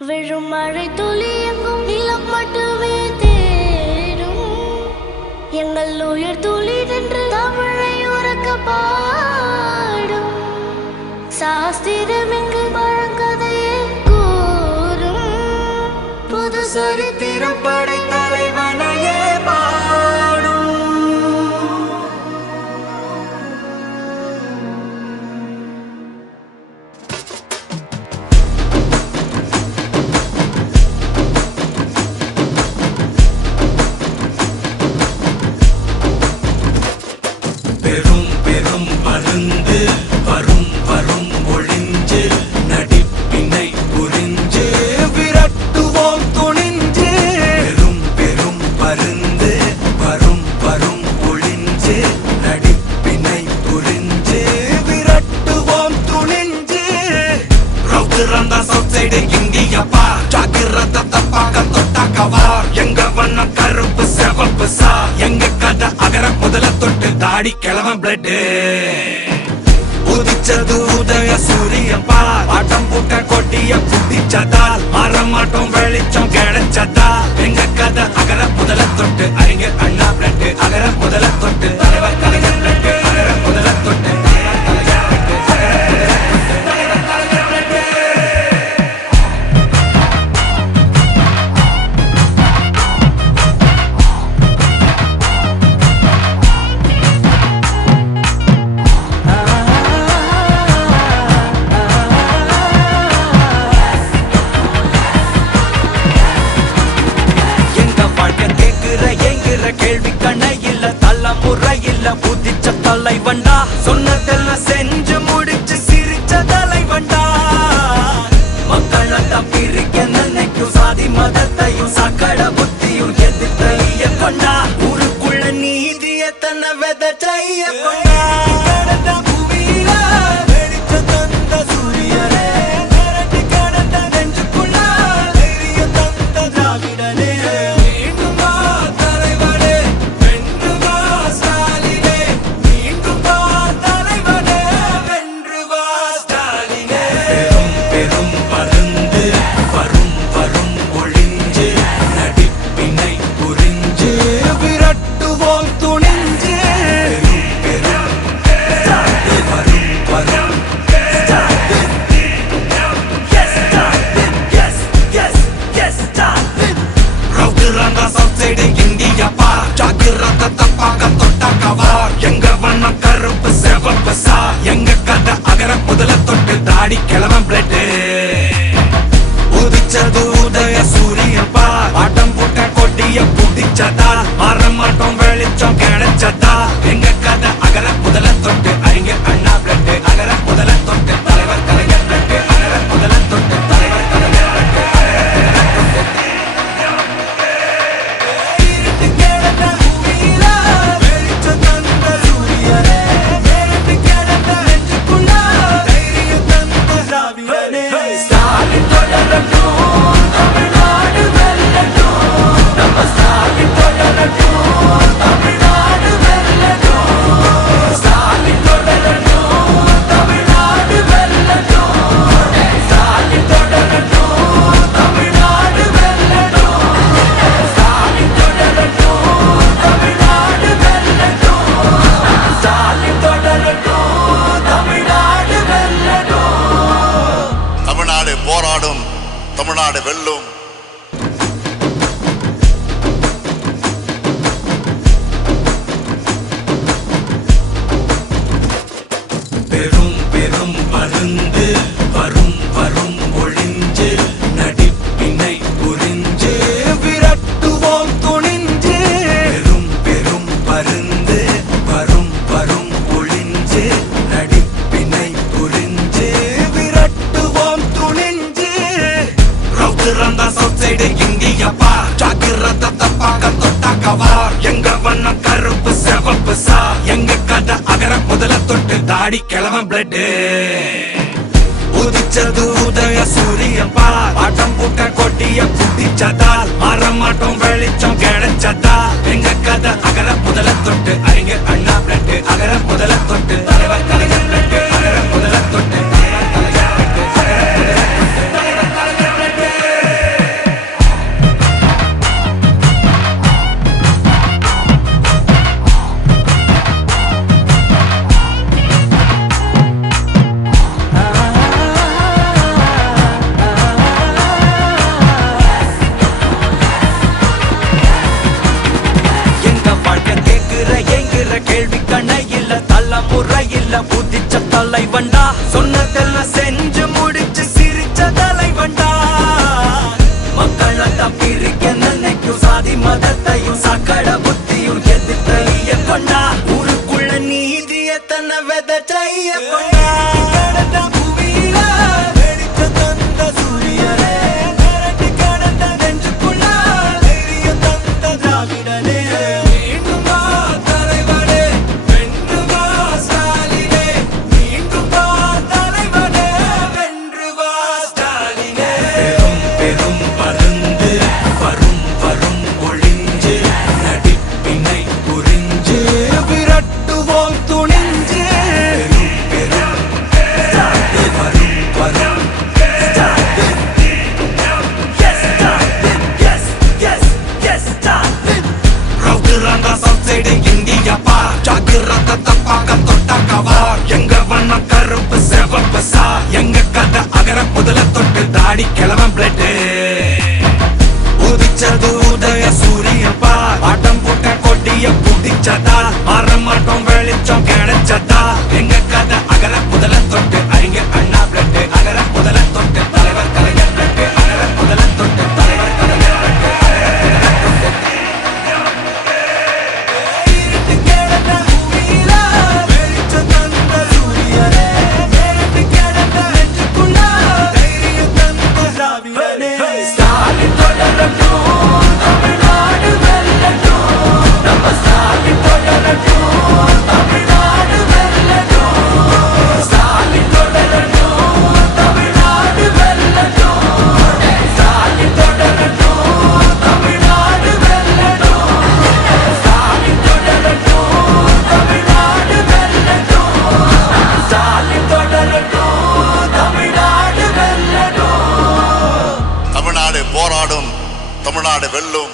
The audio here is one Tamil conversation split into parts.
விழும் மழை துளி எங்கும் நிலம் மட்டுமே தேடும் எங்கள் உயிர் துளி நின்று தமிழை உறக்க பாடும் சாஸ்திரம் எங்கு பழங்கதையே கூறும் புது சரித்திரம் படை தலைவனையே பாடும். பெரும் பெரும் மருந்து வரும் வரும் ஒளிஞ்சு நடிப்பினை புரிஞ்சு விரட்டுவோம் துணிஞ்சு. பெரும் பெரும் மருந்து வரும் வரும் ஒளிஞ்சு நடிப்பினை புரிஞ்சு விரட்டுவோம் துணிஞ்சு. ரவுத்துறந்தா சவுத் சைடு இந்தியப்பா ஜாக்கிரத தப்பாக தொட்டாக்கவா. எங்க வண்ணம் கருப்பு செவப்பு சா எங்க கதை அகர முதல தொட்டு தாடி கிழவன் பிளட் உதிச்சது உதய சூரியப்பா. ஆட்டம் பூட்ட கொட்டிய புதிச்சதால் மாறமாட்டோம் வெளிச்சம் கிடைச்சதா. எங்க கதை அகர முதல தொட்டு அறிஞர் அண்ணா பிளட் அகர முதல தொட்டு தலைவர் கலைஞர் பிளட் அகர முதல தொட்டு கேள்வி கண்ண இல்ல தலைமுறை இல்ல புதிச்ச தலைவண்டா. சொன்னதெல்லாம் செஞ்சு முடிச்சு சிரிச்ச தலைவண்டா. மக்கள் பிரிக்க நினைக்கும் சாதி மதத்தையும் சக்கட புத்தியும் எதிர்த்தைய கொண்டா. ஊருக்குள்ள நீதிய தன்னை விதைச்சைய கொண்டா. எங்க வண்ணம் கருப்பு செவப்பு சா எங்க கதை அகர முதல தொட்டு தாடி கிழவன் பிளட் உதிச்சது உதய சூரியப்பா. ஆட்டம் போட்ட கொட்டிய புதிச்சதா மாறமாட்டோம் வெளிச்சம் கிடைச்சதா. எங்க கதை அகர முதல தொட்டு அறிஞர் அண்ணா பிளட் அகர முதல தொட்டு தலைவர் கலைஞர் பிளட் அகர முதல தொட்டு தலைவர் கலைஞர் பிளட் போராடும் தமிழ்நாடு வெல்லும். பெரும் பெரும் மருந்து வரும் வரும் ஒளிஞ்சு நடிப்பினை புரிஞ்சு விரட்டுவோம் துணிஞ்சு. பெரும் பெரும் மருந்து வரும் வரும் ஒளிஞ்சு நடிப்பினை புரிஞ்சு விரட்டுவோம் துணிஞ்சு. ரவுத்துறந்தா சவுத் சைடு இந்தியப்பா ஜாக்கிரத தப்பாக தொட்டாக்கவா. எங்க வண்ணம் கருப்பு செவப்பு சா எங்க கதை அகர முதல தொட்டு தாடி கிழவன் பிளட் உதிச்சது உதய சூரியப்பா. ஆட்டம் பூட்ட கொட்டிய புதிச்சதால் மாறமாட்டோம் வெளிச்சம் கிடைச்சதா. எங்க கதை அகர முதல தொட்டு அறிஞர் அண்ணா பிளட் அகர முதல தொட்டு தலைவர் கலைஞர் பிளட் அகர முதல தொட்டு தலைவர் கலைஞர் பிளட் அகர முதல தொட்டு தலைவர் கலைஞர் பிளட் கொண்டா ஊருக்குள்ள நீதிய தன்னை விதைச்சைய கொண்டா கடந்த பூமியில வெளிச்சம் தந்த சூரியனே மிரட்டி கடந்த நெஞ்சுக்குள்ள தைரியம் தந்த திராவிடனே மீண்டும் வா தலைவனே வென்று வா ஸ்டாலினே மீண்டும் வா தலைவனே வென்று வா ஸ்டாலினே பெரும் பருந்து வரும் வரும் ஒளிஞ்சு நடிப்பினை புரிஞ்சு விரட்டுவோம் துணிஞ்சு பெரும் ஸ்டார்ட் வரும் வரும் ஸ்டார்ட் ரவுத்துறாங்க சவுத் சைடு இந்தியப்பா ஜாகிரத தப்பாக்க தொட்டாக்கவா எங்க வண்ணம் கருப்பு சிவப்பு சா எங்க கதை அகர முதல தொட்டு தாடி கிழவன் பிளட்டு உதிச்சது உதய சூரியப்பா ஆட்டம் போட்ட கொடிய புடிச்சதா மாறமாட்டோம் வெளிச்சம் கிடைச்சதா எங்க கதை அகர முதல தொட்டு அறிஞர் அண்ணா பிளட்டு அகர முதல தொட்டு தலைவர் கலைஞர் பிளட்டு அகர முதல தொட்டு தலைவர் கலைஞர் பிளட்டு இருட்டு கிடந்த பூமியில வெளிச்சம் தந்த சூரியனே மிரட்டி கிடந்த நெஞ்சுக்குள்ள தைரியம் தந்த திராவிடனே ஸ்டாலின் தொடரட்டும் தமிழ்நாடு வெல்லட்டும் நம்ம ஸ்டாலின் தொடரட்டும் தமிழ்நாடு வெல்லட்டும் ஸ்டாலின் தொடரட்டும் தமிழ்நாடு வெல்லட்டும் ஸ்டாலின் தொடரட்டும் தமிழ்நாடு வெல்லட்டும் ஸ்டாலின் தொடரட்டும் தமிழ்நாடு வெல்லட்டும் ஸ்டாலின் தொடரட்டும் தமிழ்நாடு வெல்லட்டும் தமிழ்நாடு போராடும், தமிழ்நாடு வெல்லும்.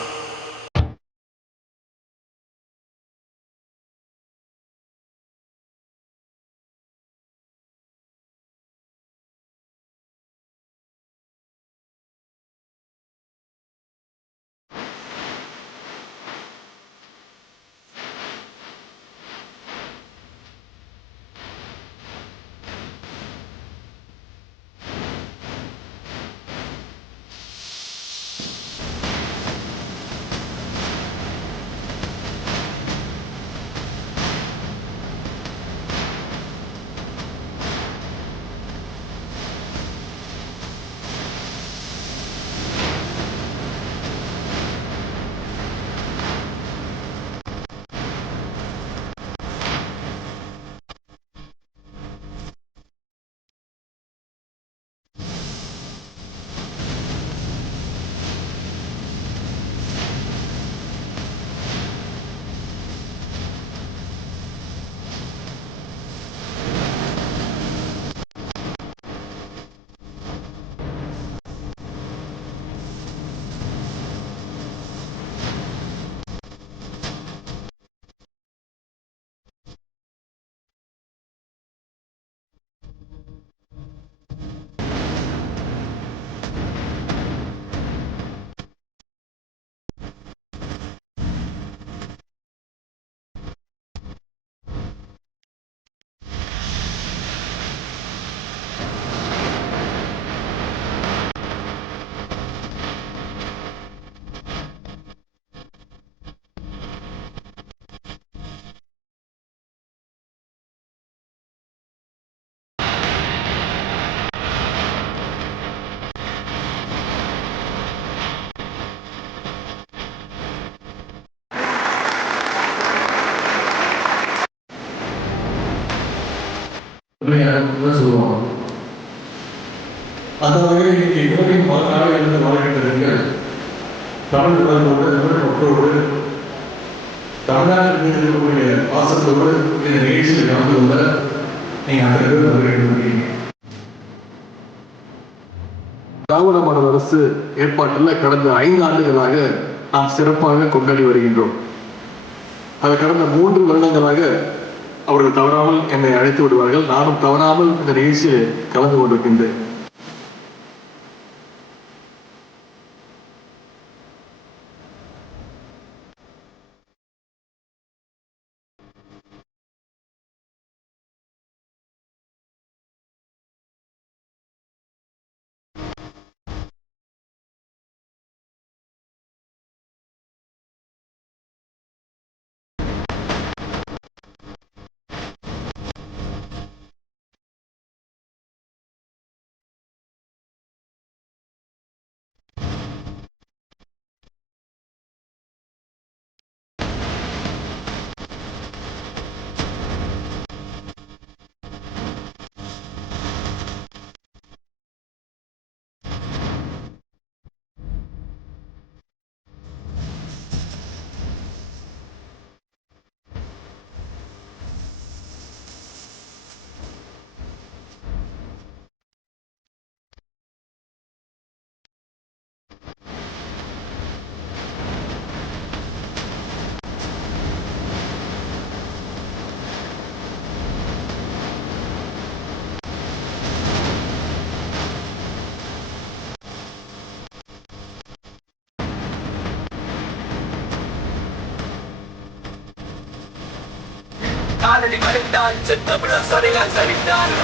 சொல்லுவாங்க. அந்த வகையில் இன்னைக்கு உலகின் பல நாடுகளிலிருந்து வாழ்கின்றவர்கள் தமிழ் உணர்வோடு தமிழ் மக்களோடு தமிழ்நாட்டில் இருக்கக்கூடிய பாசத்தோடு இந்த நிகழ்ச்சியில் கலந்து கொள்ள நீங்கள் அந்த பேர் வருகிறீங்க. திராவிட மாடல் அரசு ஏற்பாட்டில் கடந்த 5 ஆண்டுகளாக நாம் சிறப்பாக கொண்டாடி வருகின்றோம். அது கடந்த 3 வருடங்களாக அவர்கள் தவறாமல் என்னை அழைத்து விடுவார்கள். நானும் தவறாமல் இந்த நிகழ்ச்சியில் கலந்து கொண்டிருக்கின்றேன். காலடி மறைந்தால் செத்தமிழர் சரிகள் சரிந்தார்.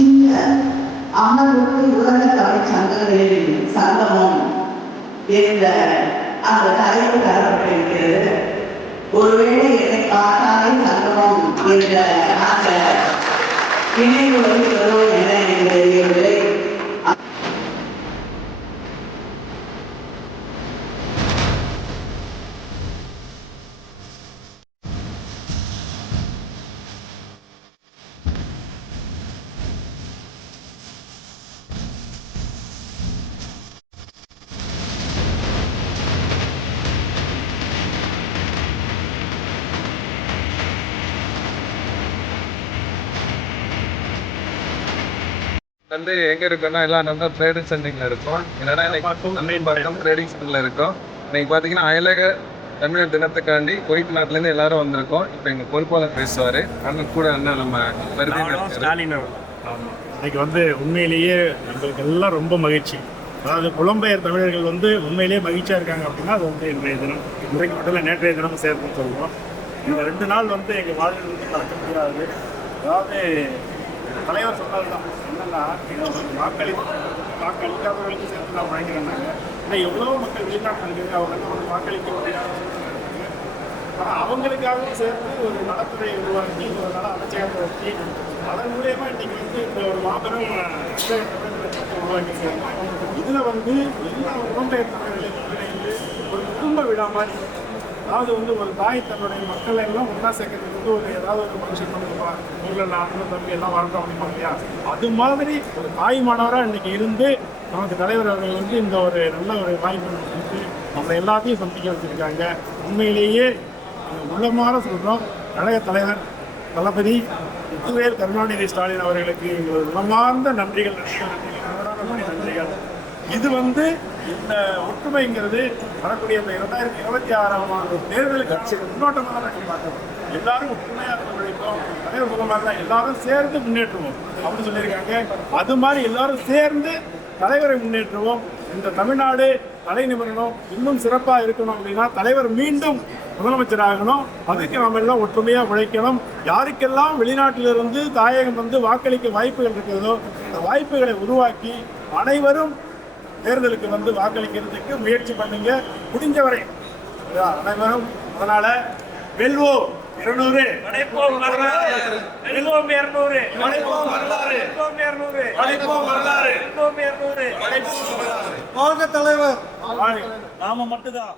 இந்த அமர்வுக்கு உலக தமிழ் சங்கங்களின் சங்கமம் என்ற அந்த தலைப்பு தரப்பட்டிருக்கிறது. ஒருவேளை என்னை பார்த்தாலே சங்கமம் என்ற அந்த நினைவு வருகிறதோ என எனக்கு தெரியவில்லை. வந்து எங்க இருக்கோம்னா எல்லாம் வந்து ட்ரேடிங் சென்டரிங்ல இருக்கோம். என்னன்னா இன்னைக்கு ட்ரேடிங் சென்டர்ல இருக்கோம். இன்னைக்கு பாத்தீங்கன்னா அயலக தமிழர் தினத்துக்காண்டி குவைத் நாட்டிலேருந்து எல்லாரும் வந்திருக்கோம். இப்போ எங்க பொறுப்பாளர் பேசுவாரு. அண்ணன் கூட அண்ணன் நம்ம ஸ்டாலின். இன்னைக்கு வந்து உண்மையிலேயே எங்களுக்கு எல்லாம் ரொம்ப மகிழ்ச்சி. அதாவது புலம்பெயர் தமிழர்கள் வந்து உண்மையிலேயே மகிழ்ச்சியாக இருக்காங்க அப்படின்னா அது வந்து இன்றைய தினம், இன்றைக்கு மட்டும் இல்லை நேற்றைய தினம் சேர்த்துன்னு சொல்லுவோம். இந்த 2 நாள் வந்து எங்கள் வாழ்வில் வந்து மறக்க முடியாது. அதாவது தலைவர் சொன்னது தான் என்னென்னா, வாக்களிக்காதவர்களுக்கு சேர்த்து நான் வழங்கிறேன்னாங்க. ஏன்னா எவ்வளோ மக்கள் வெளிநாட்டில் இருக்காங்க, அவங்க வந்து வாக்களிக்க முடியாது. ஆனால் அவங்களுக்காகவும் சேர்த்து ஒரு நலத்துறையை உருவாக்கி ஒரு நல அமைச்சகத்தை வச்சு அதன் மூலயமா இன்றைக்கி வந்து இந்த ஒரு மாபெரும் உருவாக்கியிருக்காங்க. இதில் வந்து எல்லா புலம்பெயர் தமிழர்களையும் ஒரு குடும்ப விழா மாதிரி அதாவது வந்து ஒரு தாய் தன்னுடைய மக்களை எல்லாம் ஒன்றா சேர்க்கறதுக்கு வந்து ஒரு ஏதாவது ஒரு ஃபங்க்ஷன் பண்ணுவா, ஊரில் அண்ணன் தம்பி எல்லாம் வரட்டும் அப்படிமா இல்லையா, அது மாதிரி ஒரு தாய் மாணவராக இன்னைக்கு இருந்து நமக்கு தலைவர் அவர்கள் வந்து இந்த ஒரு நல்ல ஒரு வாய்ப்பு கொடுத்து நம்மளை எல்லாத்தையும் சந்திக்க வச்சுருக்காங்க. உண்மையிலேயே உள்ளமாற சொல்கிறோம், கழக தலைவர் தளபதி முத்துவேல் கருணாநிதி ஸ்டாலின் அவர்களுக்கு எங்களது உள்ளமார்ந்த நன்றிகள். இது வந்து இந்த ஒற்றுமைங்கிறது வரக்கூடிய இந்த 2026ஆம் ஆண்டு தேர்தலுக்கு முன்னோட்டமாக தான் பார்க்கணும். எல்லாரும் ஒற்றுமையாக உழைப்போம், தலைவர் சொல்ல மாதிரி தான் எல்லாரும் சேர்ந்து முன்னேற்றுவோம் அப்படின்னு சொல்லியிருக்காங்க. அது மாதிரி எல்லாரும் சேர்ந்து தலைவரை முன்னேற்றுவோம். இந்த தமிழ்நாடு தலை நிமிரணும், இன்னும் சிறப்பாக இருக்கணும் அப்படின்னா தலைவர் மீண்டும் முதலமைச்சராகணும். அதுக்கு நம்ம எல்லாம் ஒற்றுமையாக உழைக்கணும். யாருக்கெல்லாம் வெளிநாட்டிலிருந்து தாயகம் வந்து வாக்களிக்க வாய்ப்புகள் இருக்கிறதோ அந்த வாய்ப்புகளை உருவாக்கி அனைவரும் தேர்தலுக்கு வந்து வாக்களிக்கிறதுக்கு முயற்சி பண்ணுங்க, முடிஞ்சவரை அனைவரும். அதனால வெல்வோம் 200, வெல்வோம் 200, வெல்வோம் 200, வெல்வோம் 200, வாழ்க தலைவர், நாம மட்டும்தான்.